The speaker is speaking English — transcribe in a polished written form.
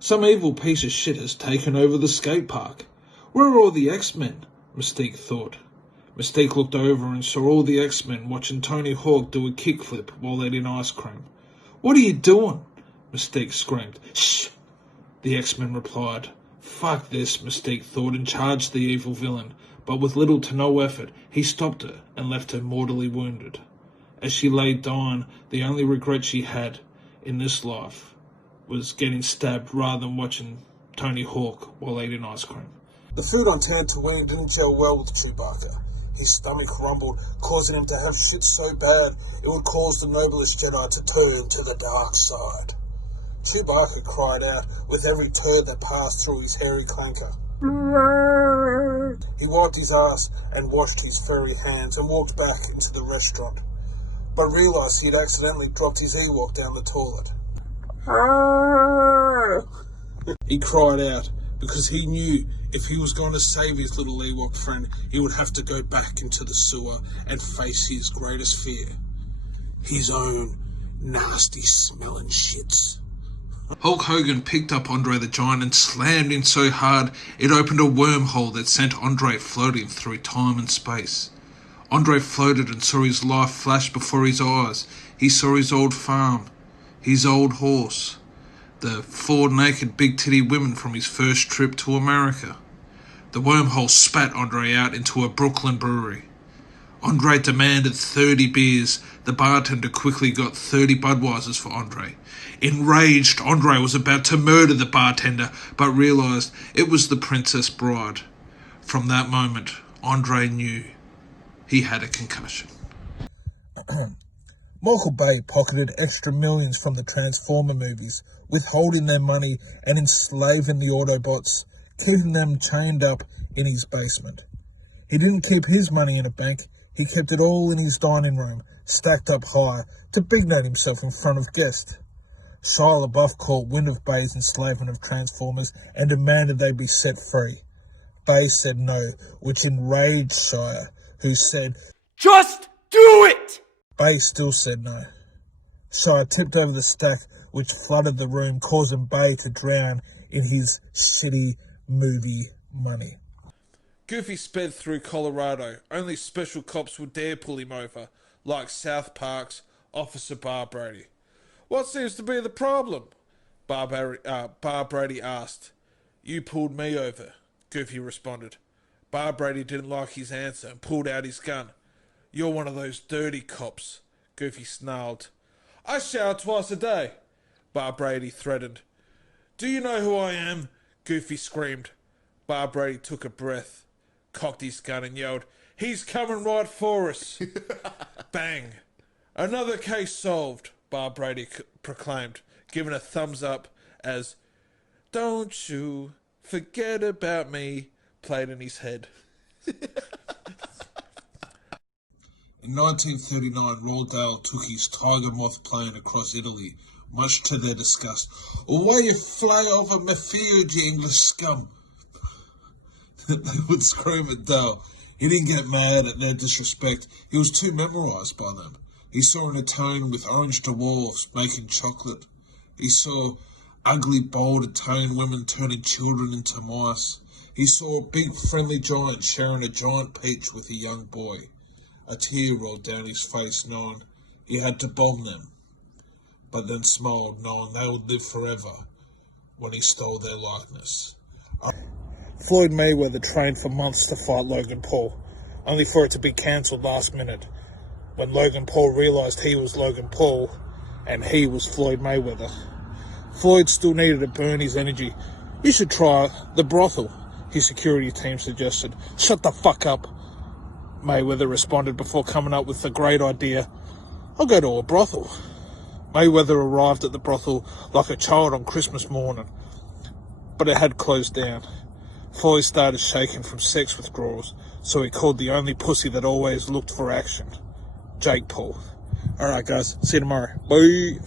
Some evil piece of shit has taken over the skate park. Where are all the X-Men? Mystique thought. Mystique looked over and saw all the X-Men watching Tony Hawk do a kickflip while eating ice cream. What are you doing? Mystique screamed. Shh! The X-Men replied. Fuck this, Mystique thought, and charged the evil villain, but with little to no effort, he stopped her and left her mortally wounded. As she lay dying, the only regret she had in this life was getting stabbed rather than watching Tony Hawk while eating ice cream. The food on Tatooine didn't gel well with Chewbacca. His stomach rumbled, causing him to have shit so bad it would cause the noblest Jedi to turn to the dark side. Chewbacca cried out with every turd that passed through his hairy clanker. He wiped his ass and washed his furry hands and walked back into the restaurant, but realised he had accidentally dropped his Ewok down the toilet. He cried out because he knew if he was going to save his little Ewok friend, he would have to go back into the sewer and face his greatest fear. His own nasty smelling shits. Hulk Hogan picked up Andre the Giant and slammed him so hard it opened a wormhole that sent Andre floating through time and space. Andre floated and saw his life flash before his eyes. He saw his old farm, his old horse, the 4 naked big-titty women from his first trip to America. The wormhole spat Andre out into a Brooklyn brewery. Andre demanded 30 beers. The bartender quickly got 30 Budweisers for Andre. Enraged, Andre was about to murder the bartender, but realised it was the Princess Bride. From that moment, Andre knew he had a concussion. Michael Bay pocketed extra millions from the Transformer movies, withholding their money and enslaving the Autobots, keeping them chained up in his basement. He didn't keep his money in a bank, he kept it all in his dining room, stacked up high, to big note himself in front of guests. Shia LaBeouf caught wind of Bay's enslavement of Transformers and demanded they be set free. Bay said no, which enraged Shia, who said, "Just do it!" Bay still said no. Shia tipped over the stack, which flooded the room, causing Bay to drown in his shitty movie money. Goofy sped through Colorado. Only special cops would dare pull him over, like South Park's Officer Bar Brady. What seems to be the problem? Bar Brady asked. You pulled me over, Goofy responded. Bar Brady didn't like his answer and pulled out his gun. You're one of those dirty cops, Goofy snarled. I shower twice a day, Bar Brady threatened. Do you know who I am? Goofy screamed. Bar Brady took a breath, cocked his gun and yelled, He's coming right for us. Bang. Another case solved, Bar Brady proclaimed, giving a thumbs up as Don't you forget about me played in his head. In 1939, Roald Dahl took his tiger moth plane across Italy, much to their disgust. Why you fly over my field, you English scum? They would scream at Dahl. He didn't get mad at their disrespect. He was too memorised by them. He saw an Italian with orange dwarfs making chocolate. He saw ugly, bold Italian women turning children into mice. He saw a big, friendly giant sharing a giant peach with a young boy. A tear rolled down his face, knowing he had to bomb them, but then smiled, knowing they would live forever when he stole their likeness. Floyd Mayweather trained for months to fight Logan Paul, only for it to be cancelled last minute, when Logan Paul realised he was Logan Paul and he was Floyd Mayweather. Floyd still needed to burn his energy. You should try the Brothel, his security team suggested. Shut the fuck up, Mayweather responded before coming up with the great idea. I'll go to a brothel. Mayweather arrived at the brothel like a child on Christmas morning, but it had closed down. Floyd started shaking from sex withdrawals, so he called the only pussy that always looked for action, Jake Paul. Alright guys, see you tomorrow. Bye.